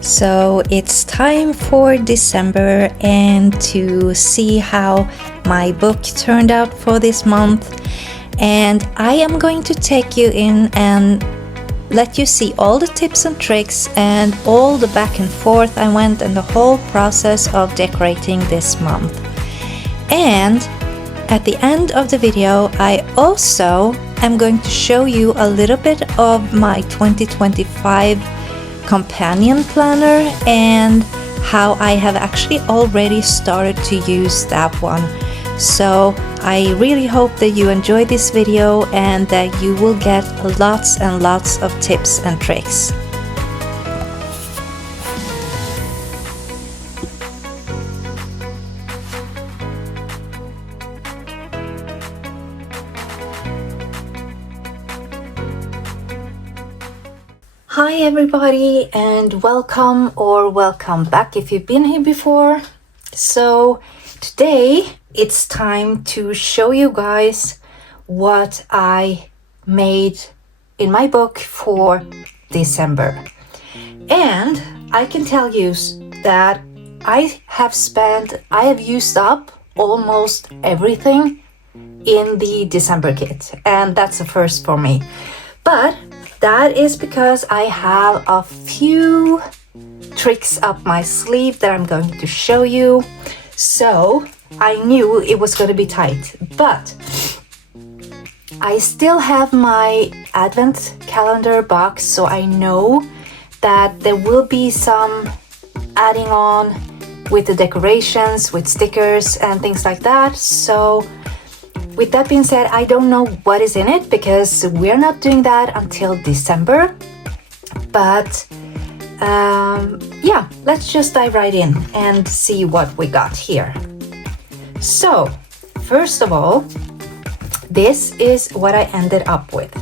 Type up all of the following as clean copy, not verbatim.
So it's time for December and to see how my book turned out for this month. And I am going to take you in and let you see all the tips and tricks and all the back and forth I went and the whole process of decorating this month. And at the end of the video, I also am going to show you a little bit of my 2025 companion planner and how I have actually already started to use that one. So I really hope that you enjoy this video and that you will get lots and lots of tips and tricks. Hi everybody, and welcome back if you've been here before. So today it's time to show you guys what I made in my book for December. And I can tell you that I have used up almost everything in the December kit, and that's a first for me. But that is because I have a few tricks up my sleeve that I'm going to show you. So I knew it was going to be tight, but I still have my advent calendar box, so I know that there will be some adding on with the decorations, with stickers and things like that. So with that being said, I don't know what is in it because we're not doing that until December. But yeah, let's just dive right in and see what we got here. So first of all, this is what I ended up with.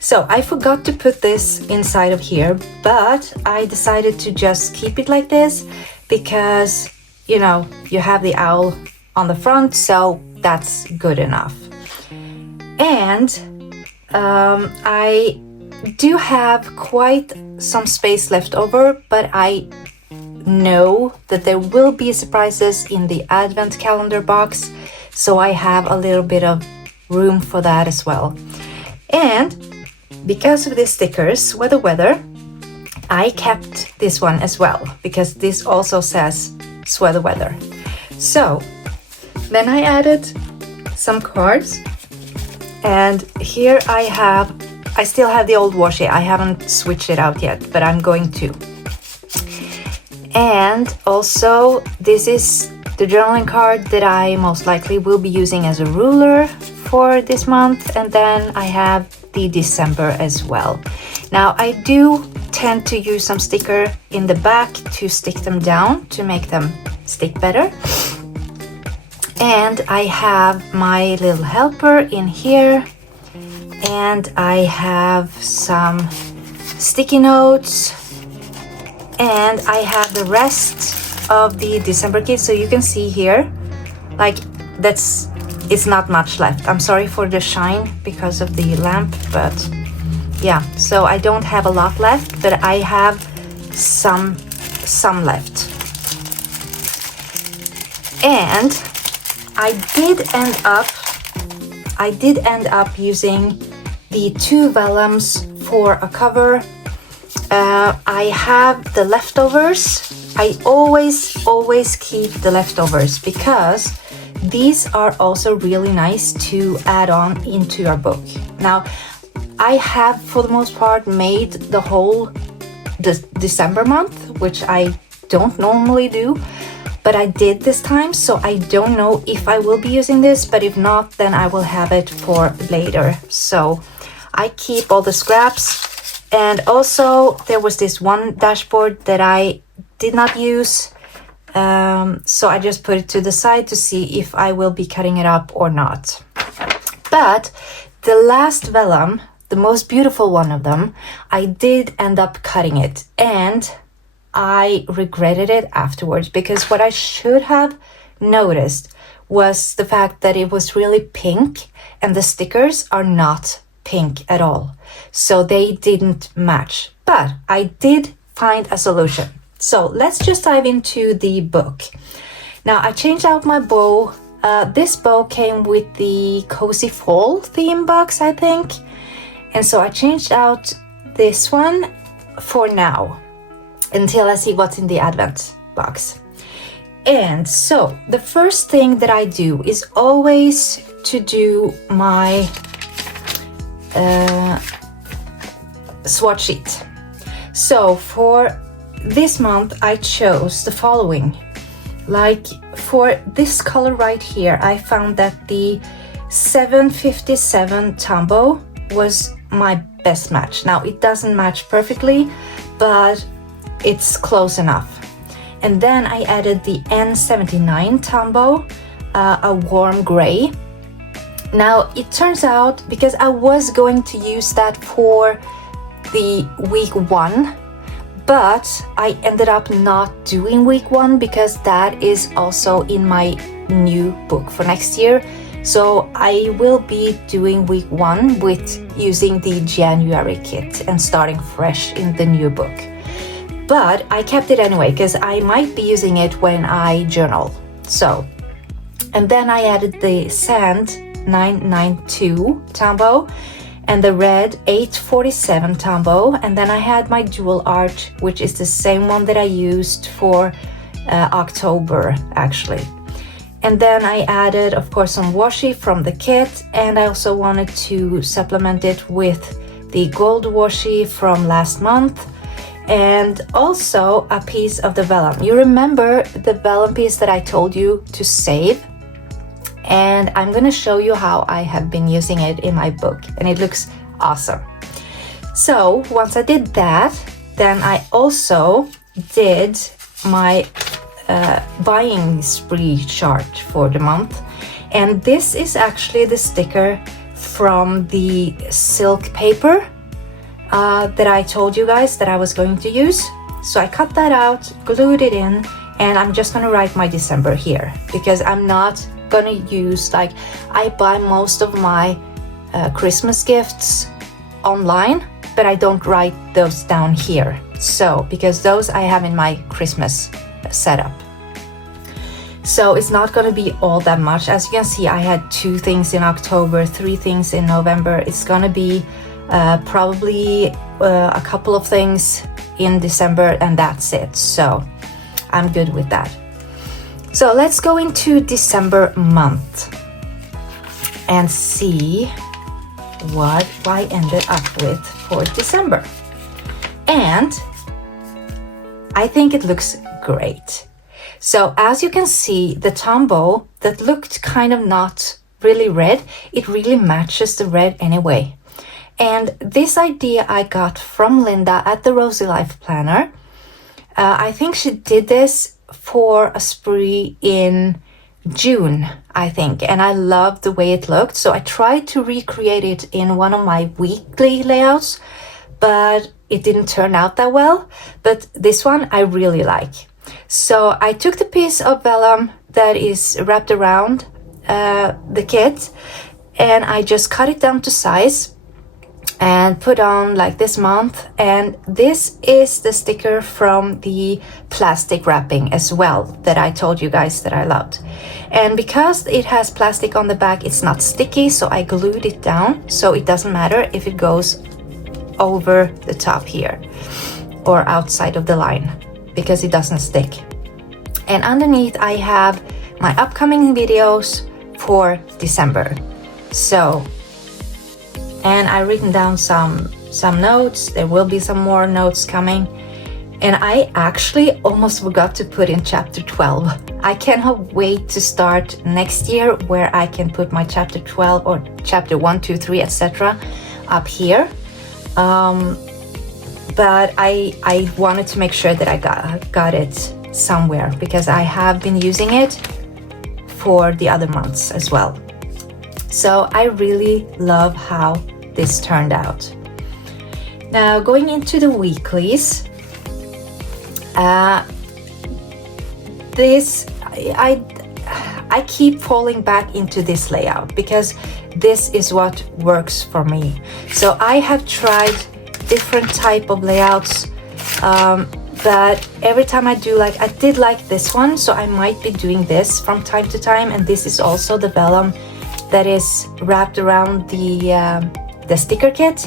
So I forgot to put this inside of here, but I decided to just keep it like this because, you know, you have the owl on the front, so that's good enough. And I do have quite some space left over, but I know that there will be surprises in the advent calendar box, so I have a little bit of room for that as well. And because of these stickers, weather, I kept this one as well because this also says sweater weather. So then I added some cards, and here I still have the old washi. I haven't switched it out yet, but I'm going to. And also this is the journaling card that I most likely will be using as a ruler for this month, and then I have the December as well. Now I do tend to use some sticker in the back to stick them down to make them stick better. And I have my little helper in here, and I have some sticky notes, and I have the rest of the December kit. So you can see here, like it's not much left. I'm sorry for the shine because of the lamp, but yeah, so I don't have a lot left, but I have some left. And I did end up using the 2 vellums for a cover. I have the leftovers. I always keep the leftovers because these are also really nice to add on into your book. Now, I have for the most part made the whole December month, which I don't normally do. But I did this time, so I don't know if I will be using this, but if not, then I will have it for later. So I keep all the scraps. And also there was this one dashboard that I did not use, so I just put it to the side to see if I will be cutting it up or not. But the last vellum, the most beautiful one of them, I did end up cutting it, and I regretted it afterwards because what I should have noticed was the fact that it was really pink and the stickers are not pink at all. So they didn't match. But I did find a solution. So let's just dive into the book. Now I changed out my bow. This bow came with the Cozy Fall theme box, I think. And so I changed out this one for now, until I see what's in the Advent box. And so the first thing that I do is always to do my swatch sheet. So for this month I chose the following. Like for this color right here, I found that the 757 Tombow was my best match. Now it doesn't match perfectly, but it's close enough. And then I added the N79 Tombow, a warm gray. Now it turns out, because I was going to use that for the week 1, but I ended up not doing week 1 because that is also in my new book for next year. So I will be doing week 1 with using the January kit and starting fresh in the new book. But I kept it anyway because I might be using it when I journal. So, and then I added the Sand 992 Tombow and the red 847 Tombow, and then I had my dual art, which is the same one that I used for October actually. And then I added, of course, some washi from the kit, and I also wanted to supplement it with the gold washi from last month, and also a piece of the vellum. You remember the vellum piece that I told you to save? And I'm gonna show you how I have been using it in my book, and it looks awesome. So once I did that, then I also did my buying spree chart for the month, and this is actually the sticker from the silk paper that I told you guys that I was going to use. So I cut that out, glued it in, and I'm just gonna write my December here because I'm not gonna use, like, I buy most of my Christmas gifts online, but I don't write those down here. So because those I have in my Christmas setup. So it's not gonna be all that much. As you can see, I had 2 things in October, 3 things in November. It's gonna be probably a couple of things in December, and that's it. So I'm good with that. So let's go into December month and see what I ended up with for December. And I think it looks great. So as you can see, the Tombow that looked kind of not really red, it really matches the red anyway. And this idea I got from Linda at the Rosey Life Planner. I think she did this for a spree in June, I think, and I loved the way it looked. So I tried to recreate it in one of my weekly layouts, but it didn't turn out that well. But this one I really like. So I took the piece of vellum that is wrapped around the kit, and I just cut it down to size and put on like this month. And this is the sticker from the plastic wrapping as well that I told you guys that I loved. And because it has plastic on the back, it's not sticky, so I glued it down, so it doesn't matter if it goes over the top here or outside of the line, because it doesn't stick. And underneath I have my upcoming videos for December. So, and I've written down some notes. There will be some more notes coming. And I actually almost forgot to put in chapter 12. I cannot wait to start next year, where I can put my chapter 12 or chapter 1, 2, 3, etc. up here. But I wanted to make sure that I got it somewhere, because I have been using it for the other months as well. So I really love how this turned out. Now going into the weeklies, I keep falling back into this layout because this is what works for me. So I have tried different type of layouts, but every time I do, like I did like this one, so I might be doing this from time to time. And this is also the vellum that is wrapped around the sticker kit.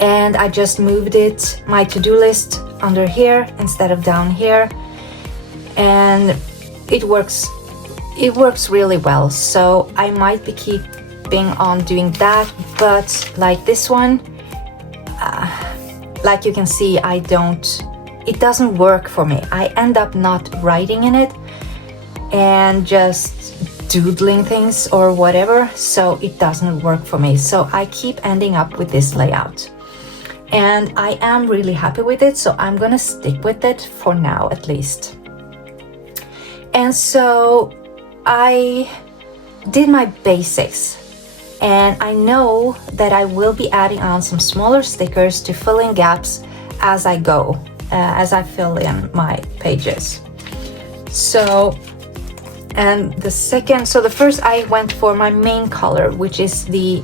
And I just moved my to-do list under here instead of down here, and it works really well. So I might be keeping on doing that, but like this one, like you can see, it doesn't work for me. I end up not writing in it and just doodling things or whatever, so it doesn't work for me. So I keep ending up with this layout, and I am really happy with it, so I'm gonna stick with it for now at least. And so I did my basics, and I know that I will be adding on some smaller stickers to fill in gaps as I go, as I fill in my pages. So, and the first I went for my main color, which is the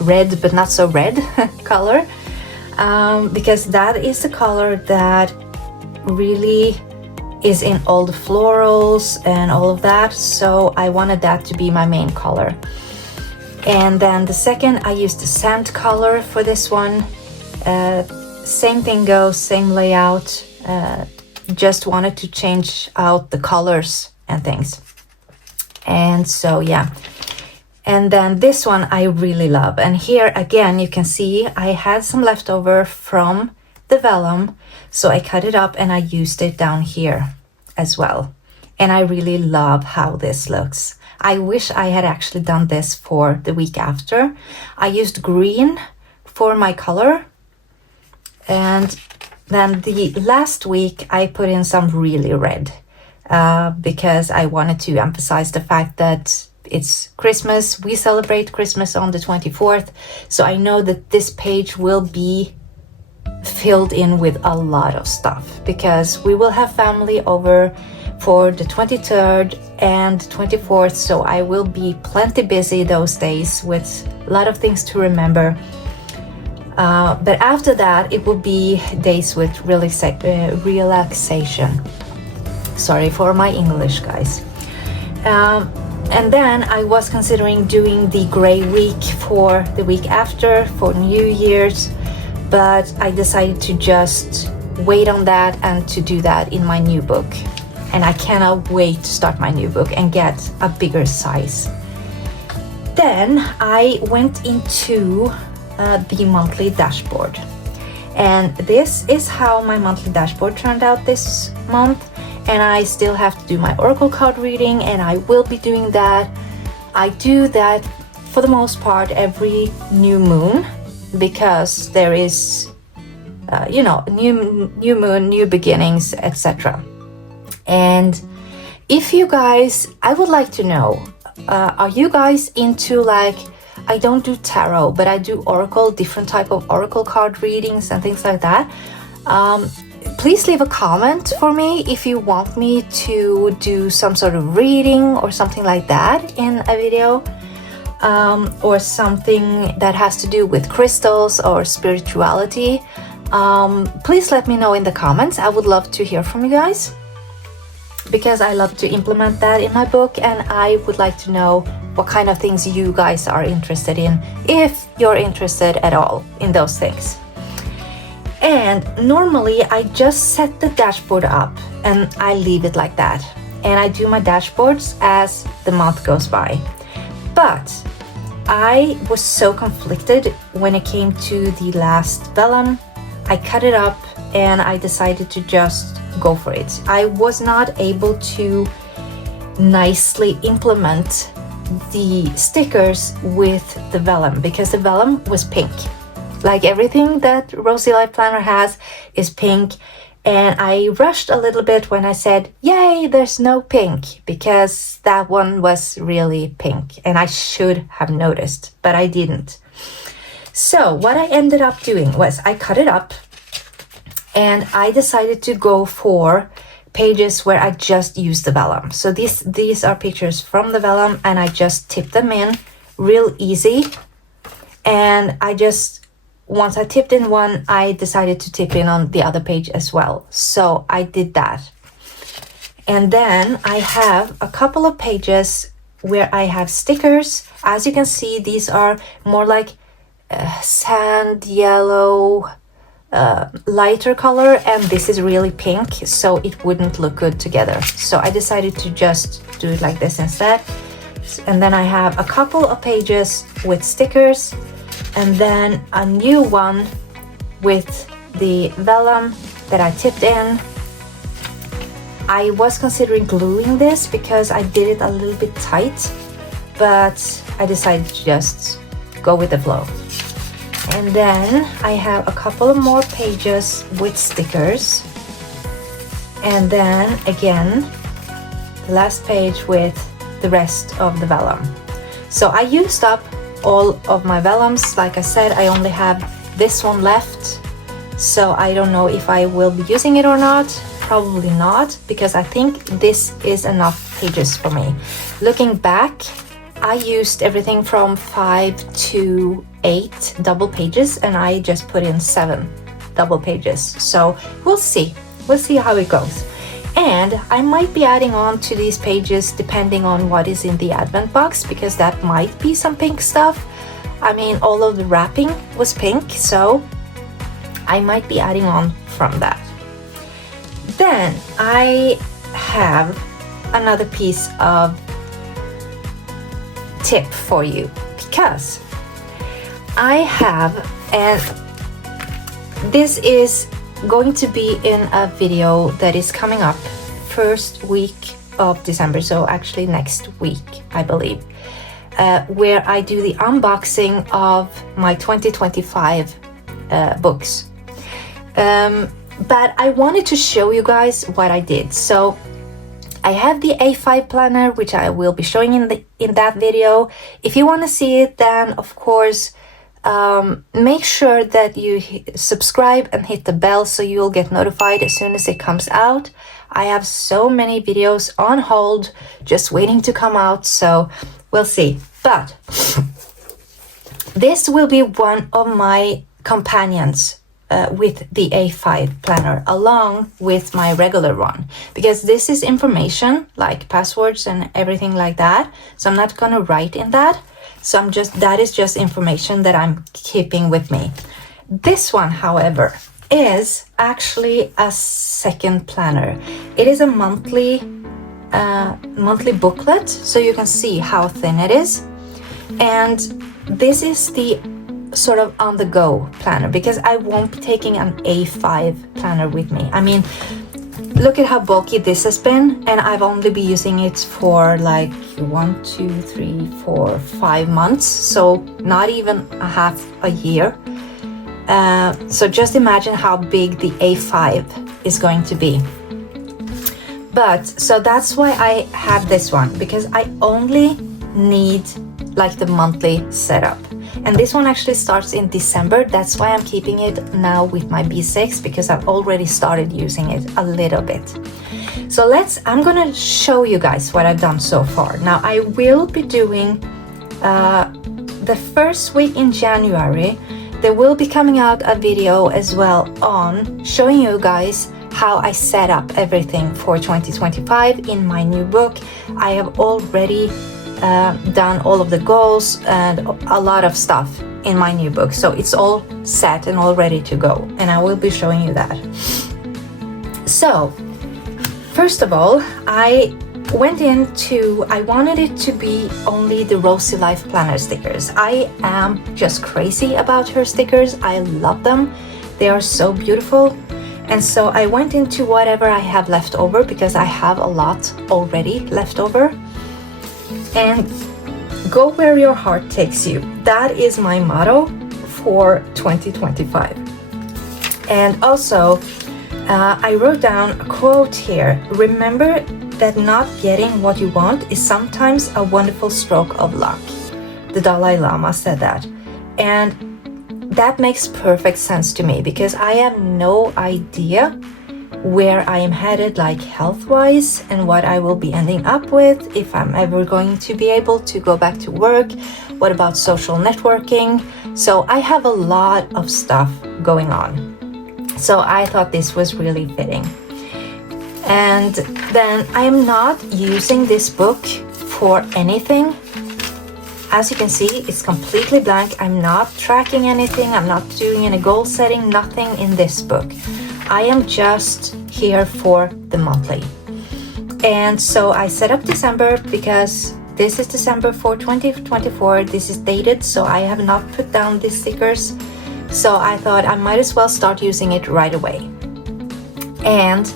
red but not so red color, because that is the color that really is in all the florals and all of that, so I wanted that to be my main color. And then the second, I used the sand color for this one. Same thing goes, same layout, just wanted to change out the colors and things. And so yeah. And then this one I really love, and here again you can see I had some leftover from the vellum, so I cut it up and I used it down here as well. And I really love how this looks. I wish I had actually done this for the week after. I used green for my color, and then the last week I put in some really red, because I wanted to emphasize the fact that it's Christmas. We celebrate Christmas on the 24th, so I know that this page will be filled in with a lot of stuff, because we will have family over for the 23rd and 24th, so I will be plenty busy those days with a lot of things to remember. But after that, it will be days with relaxation. Sorry for my English, guys. And then I was considering doing the gray week for the week after, for New Year's, but I decided to just wait on that and to do that in my new book. And I cannot wait to start my new book and get a bigger size. Then I went into the monthly dashboard. And this is how my monthly dashboard turned out this month. And I still have to do my oracle card reading, and I will be doing that. I do that for the most part every new moon, because there is, new moon, new beginnings, etc. And if you guys, I would like to know, are you guys into, like, I don't do tarot, but I do oracle, different type of oracle card readings and things like that. Please leave a comment for me if you want me to do some sort of reading or something like that in a video, or something that has to do with crystals or spirituality. Please let me know in the comments. I would love to hear from you guys, because I love to implement that in my book, and I would like to know what kind of things you guys are interested in, if you're interested at all in those things. And normally I just set the dashboard up and I leave it like that, and I do my dashboards as the month goes by. But I was so conflicted when it came to the last vellum. I cut it up and I decided to just go for it. I was not able to nicely implement the stickers with the vellum, because the vellum was pink. Like everything that Rosey Life Planner has is pink, and I rushed a little bit when I said, yay, there's no pink, because that one was really pink and I should have noticed, but I didn't. So what I ended up doing was I cut it up, and I decided to go for pages where I just used the vellum. So these are pictures from the vellum, and I just tipped them in real easy, and I just once I tipped in one, I decided to tip in on the other page as well. So I did that. And then I have a couple of pages where I have stickers. As you can see, these are more like sand yellow, lighter color, and this is really pink, so it wouldn't look good together. So I decided to just do it like this instead. And then I have a couple of pages with stickers, and then a new one with the vellum that I tipped in. I was considering gluing this because I did it a little bit tight, but I decided to just go with the flow. And then I have a couple of more pages with stickers. And then again, the last page with the rest of the vellum. So I used up all of my vellums. Like I said, I only have this one left. So I don't know if I will be using it or not. Probably not, because I think this is enough pages for me. Looking back, I used everything from 5 to 8 double pages, and I just put in 7 double pages. So we'll see how it goes. And I might be adding on to these pages depending on what is in the advent box, because that might be some pink stuff. I mean, all of the wrapping was pink, so I might be adding on from that. Then I have another piece of tip for you, because I have, and this is going to be in a video that is coming up first week of December, so actually next week, I believe, where I do the unboxing of my 2025 books. But I wanted to show you guys what I did. So I have the A5 planner, which I will be showing in that video. If you want to see it, then of course make sure that you subscribe and hit the bell so you'll get notified as soon as it comes out. I have so many videos on hold just waiting to come out, so we'll see. But this will be one of my companions with the A5 planner along with my regular one, because this is information like passwords and everything like that, so I'm not gonna write in that. So that is just information that I'm keeping with me. This one, however, is actually a second planner. It is a monthly booklet, so you can see how thin it is. And this is the sort of on the go planner, because I won't be taking an A5 planner with me. I mean, look at how bulky this has been, and I've only been using it for like 1, 2, 3, 4, 5 months, so not even a half a year. So just imagine how big the A5 is going to be. But so that's why I have this one, because I only need like the monthly setup. And this one actually starts in December. That's why I'm keeping it now with my B6, because I've already started using it a little bit. So I'm gonna show you guys what I've done so far. Now I will be doing the first week in January. There will be coming out a video as well on showing you guys how I set up everything for 2025 in my new book. I have already done all of the goals and a lot of stuff in my new book, so it's all set and all ready to go, and I will be showing you that. So first of all, I wanted it to be only the Rosey Life Planner stickers. I am just crazy about her stickers. I love them. They are so beautiful. And so I went into whatever I have left over, because I have a lot already left over. And go where your heart takes you. That is my motto for 2025. And also, I wrote down a quote here. Remember that not getting what you want is sometimes a wonderful stroke of luck. The Dalai Lama said that. And that makes perfect sense to me, because I have no idea where I am headed, like health-wise, and what I will be ending up with, if I'm ever going to be able to go back to work. What about social networking? So I have a lot of stuff going on. So I thought this was really fitting. And then I'm not using this book for anything. As you can see, it's completely blank. I'm not tracking anything. I'm not doing any goal setting, nothing in this book. I am just here for the monthly. And so I set up December because this is December for 2024. This is dated, so I have not put down these stickers. So I thought I might as well start using it right away. And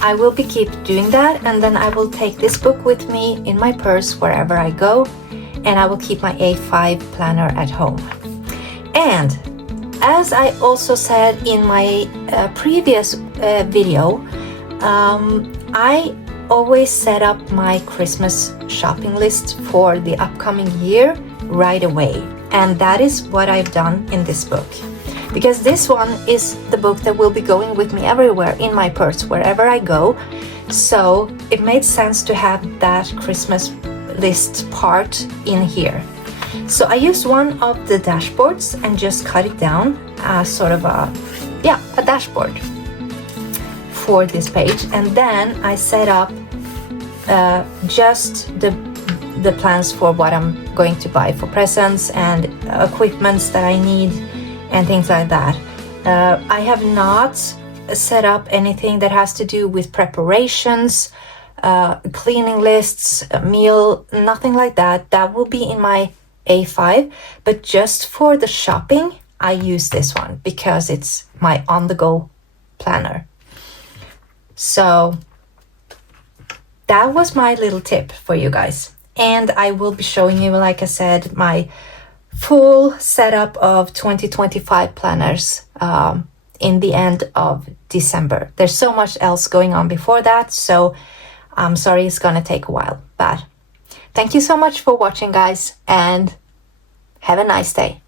I will keep doing that, and then I will take this book with me in my purse wherever I go, and I will keep my A5 planner at home. And as I also said in my previous video, I always set up my Christmas shopping list for the upcoming year right away. And that is what I've done in this book. Because this one is the book that will be going with me everywhere in my purse, wherever I go. So it made sense to have that Christmas list part in here. So I used one of the dashboards and just cut it down as sort of a dashboard for this page. And then I set up just the plans for what I'm going to buy for presents and equipments that I need and things like that. I have not set up anything that has to do with preparations, cleaning lists, meal, nothing like that. That will be in my A5, but just for the shopping, I use this one because it's my on-the-go planner. So that was my little tip for you guys. And I will be showing you, like I said, my full setup of 2025 planners in the end of December. There's so much else going on before that, so I'm sorry it's gonna take a while. But thank you so much for watching, guys, and have a nice day.